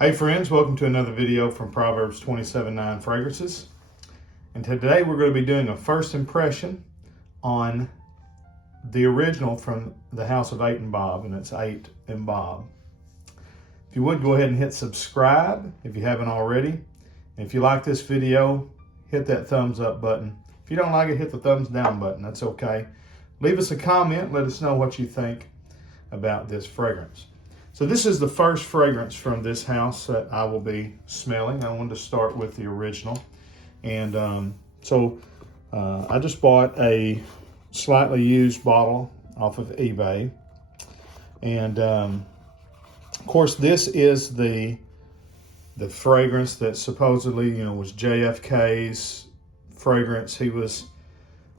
Hey friends, welcome to another video from Proverbs 27:9 Fragrances. And today we're going to be doing a first impression on the original from the House of Eight and Bob, and it's Eight and Bob. If you would, go ahead and hit subscribe if you haven't already. And if you like this video, hit that thumbs up button. If you don't like it, hit the thumbs down button. That's okay. Leave us a comment. Let us know what you think about this fragrance. So this is the first fragrance from this house that I will be smelling. I wanted to start with the original. And I just bought a slightly used bottle off of eBay. And of course, this is the fragrance that supposedly, was JFK's fragrance. He was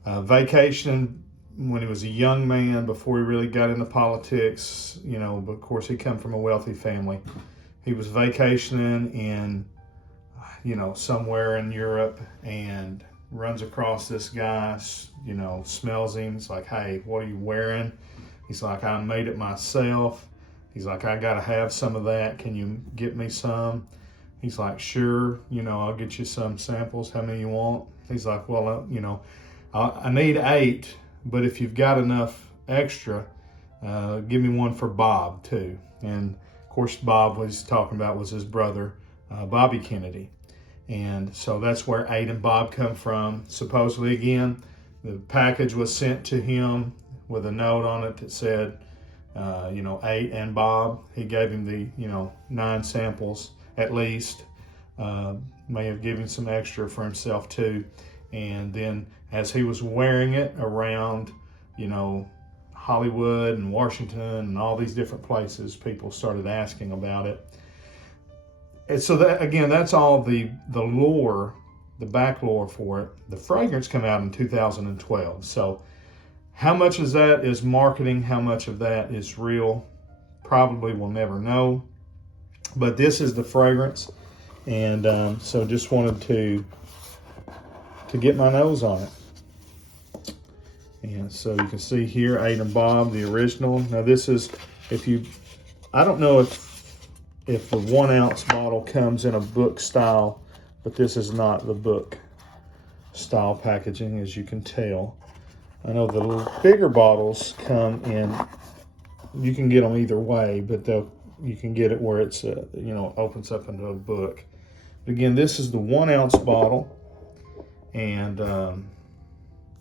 vacationing when he was a young man before he really got into politics, but of course he come from a wealthy family. He was vacationing in, somewhere in Europe and runs across this guy, smells him. He's like, "Hey, what are you wearing?" He's like, "I made it myself." He's like, "I got to have some of that. Can you get me some?" He's like, "Sure, I'll get you some samples. How many you want?" He's like, "Well, I need 8. But if you've got enough extra, give me one for Bob too." And of course, Bob was talking about was his brother, Bobby Kennedy. And so that's where 8 and Bob come from. Supposedly, again, the package was sent to him with a note on it that said, 8 and Bob. He gave him the, 9 samples at least. May have given some extra for himself too. And then as he was wearing it around, Hollywood and Washington and all these different places, people started asking about it. And so that, again, that's all the lore, the back lore for it. The fragrance came out in 2012. So how much of that is marketing, how much of that is real, probably we'll never know. But this is the fragrance. And so just wanted to get my nose on it. And so you can see here, 8 and Bob, the original. Now this is, I don't know if the 1 ounce bottle comes in a book style, but this is not the book style packaging, as you can tell. I know the little bigger bottles come in, you can get them either way, but you can get it where it's, opens up into a book. But again, this is the 1 ounce bottle. And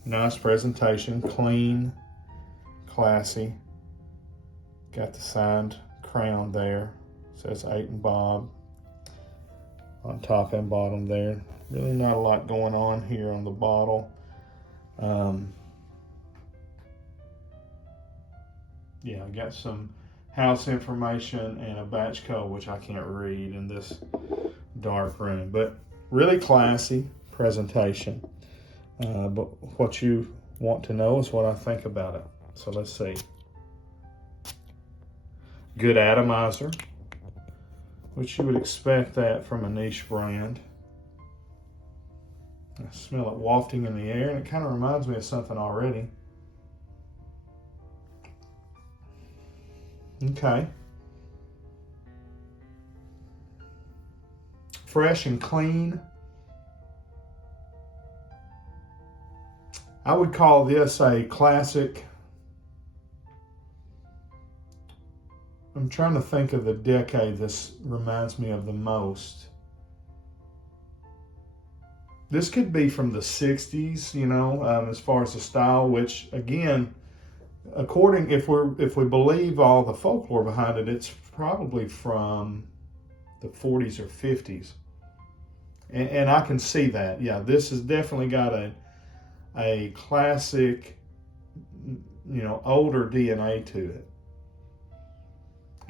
nice presentation, clean, classy. Got the signed crown there. Says 8 and Bob on top and bottom there. Really not a lot going on here on the bottle. I got some house information and a batch code, which I can't read in this dark room, but really classy presentation. But what you want to know is what I think about it. So let's see. Good atomizer, which you would expect that from a niche brand. I smell it wafting in the air, and it kind of reminds me of something already. Okay. Fresh and clean. I would call this a classic. I'm trying to think of the decade this reminds me of the most. This could be from the 60s, as far as the style, which again, if we believe all the folklore behind it, it's probably from the 40s or 50s. And I can see that. Yeah, this has definitely got a classic, older DNA to it.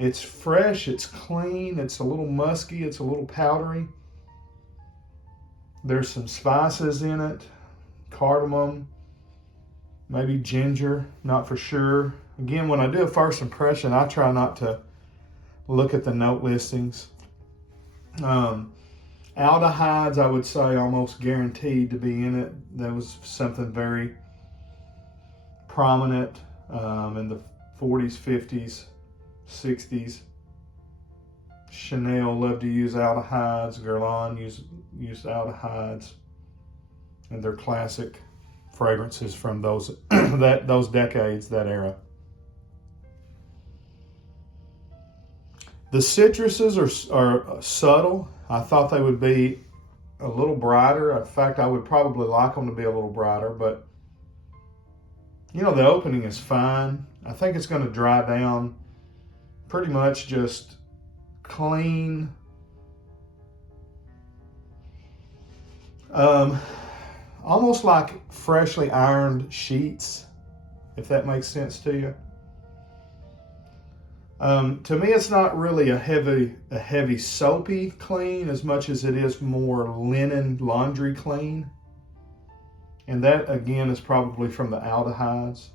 It's fresh, it's clean, it's a little musky, it's a little powdery. There's some spices in it, cardamom, maybe ginger, not for sure. Again, when I do a first impression, I try not to look at the note listings. Aldehydes, I would say, almost guaranteed to be in it. That was something very prominent in the 40s, 50s, 60s. Chanel love to use aldehydes. Guerlain use aldehydes, and they're classic fragrances from those those decades, that era. The citruses are subtle. I thought they would be a little brighter. In fact, I would probably like them to be a little brighter, but you know, the opening is fine. I think it's going to dry down pretty much just clean. Almost like freshly ironed sheets, if that makes sense to you. To me, it's not really a heavy soapy clean as much as it is more linen laundry clean. And that, again, is probably from the aldehydes.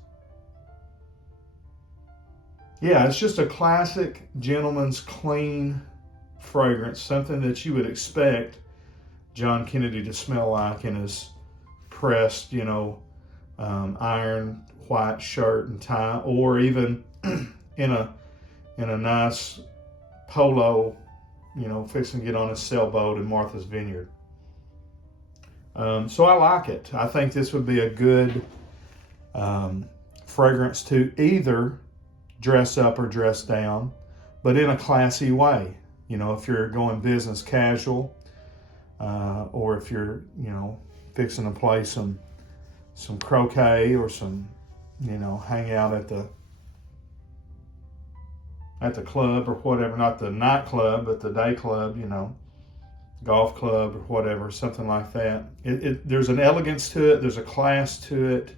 Yeah, it's just a classic gentleman's clean fragrance, something that you would expect John Kennedy to smell like in his pressed, iron white shirt and tie, or even in a nice polo, fixing to get on a sailboat in Martha's Vineyard. So I like it. I think this would be a good fragrance to either dress up or dress down, but in a classy way. If you're going business casual, or if you're, fixing to play some croquet or some, hang out at the club or whatever, not the nightclub, but the day club, golf club or whatever, something like that. There's an elegance to it, there's a class to it,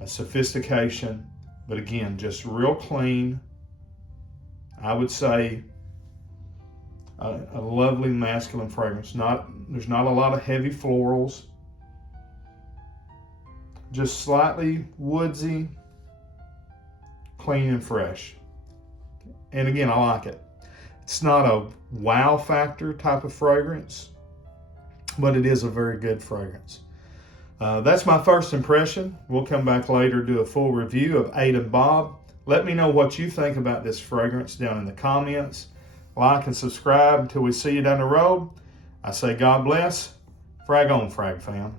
a sophistication, but again, just real clean. I would say a lovely masculine fragrance. There's not a lot of heavy florals, just slightly woodsy, clean and fresh. And again, I like it. It's not a wow factor type of fragrance, but it is a very good fragrance. That's my first impression. We'll come back later, do a full review of Aid and Bob. Let me know what you think about this fragrance down in the comments. Like and subscribe until we see you down the road. I say God bless. Frag on, Frag fam.